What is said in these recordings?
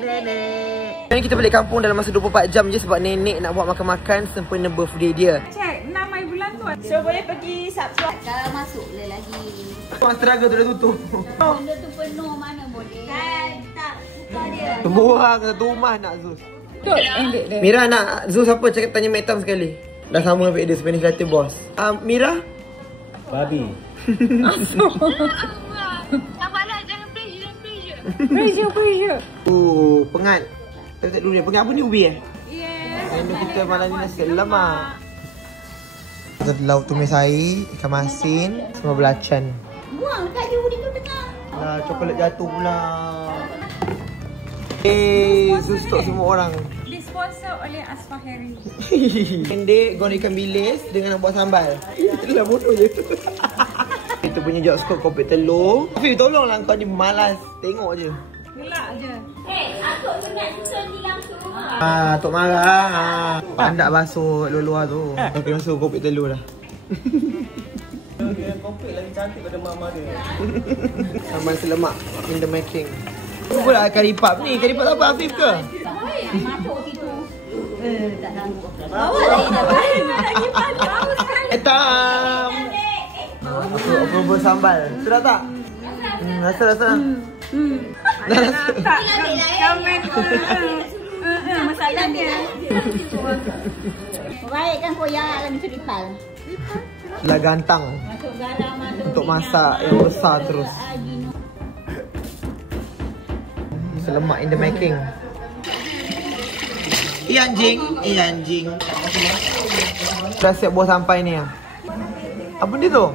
nenek. Sekarang kita balik kampung dalam masa 24 jam je sebab nenek nak buat makan-makan sempena birthday dia. Cek, 6 hari bulan tu. So boleh pergi Sabtu. Kalau masuk boleh lagi. Orang struggle tu dah tutup. Benda tu penuh mana boleh. Kan tak buka dia. Pembuang satu rumah nak Zuz. Betul, endek dia. Mira nak Zuz apa? Cakap tanya Metam sekali. Dah sama dengan dia Spanish Latte Boss. Mira? Babi. Sabarlah, jangan pressure. Pressure. Pengat. Tengok dulu ni. Pengat apa ni ubi Yes. Menu kita malam ni nasi lemak. Lauk tumis air, ikan masin, semua belacan. Buang kayu di tu tengah. Lah, coklat jatuh pula. Zuz stok semua orang. Disponsor oleh Asfah Harry. Pendek, goreng ikan bilis dengan nak buat sambal. Itulah bodoh je. Kita punya job scope kopek telur. Afif, tolonglah kau ni malas. Tengok je. Gelak je. Aku penat susun di langsung rumah. Tok marah. Pandak basuh luar tu. Okey, masuk kopek telur dah. Kopek lagi cantik pada mama dia. Sambal selemak in the making. Apa pula karipap ni? Karipap apa Afif ke? Masuk situ. Tak sanggup. Bawa lagi dah baik. Lagi panas sekali. Etam. Apa bersambal? Sudah tak? Rasa. Tak. Komen tu. Masalah dia. Baik kan koyak dalam seripal. Lah gantang. Masuk garam, masuk Untuk masak yang besar terus. Selemak in the making. Anjing. Dah siap buah sampai ni ah. Apa dia tu?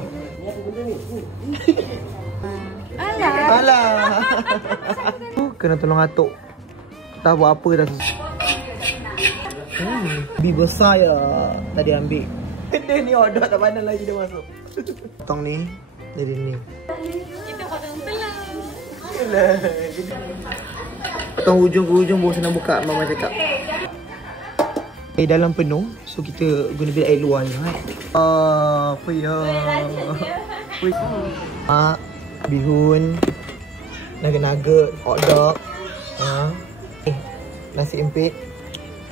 Alah. Kena tolong atuk. Tak buat apa dah tu. Lebih besar ya. Tadi ambil. Dia ni order tak pandang lagi dia masuk. Potong ni. Jadi ni. Kita potong telur. Potong hujung ke hujung baru senang buka. Mama cakap. Dalam penuh. So kita guna bilik air luar je. Apa ya? Bihun. Naga-naga. Hot dog. Nasi empit.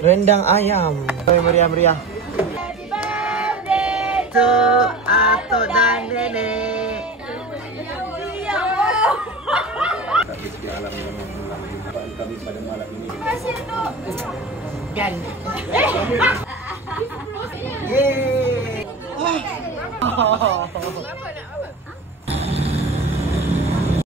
Rendang ayam. Meriah-meriah. Happy birthday to Atok dan Nenek. Kami pada malam ini. Gan. Yeay.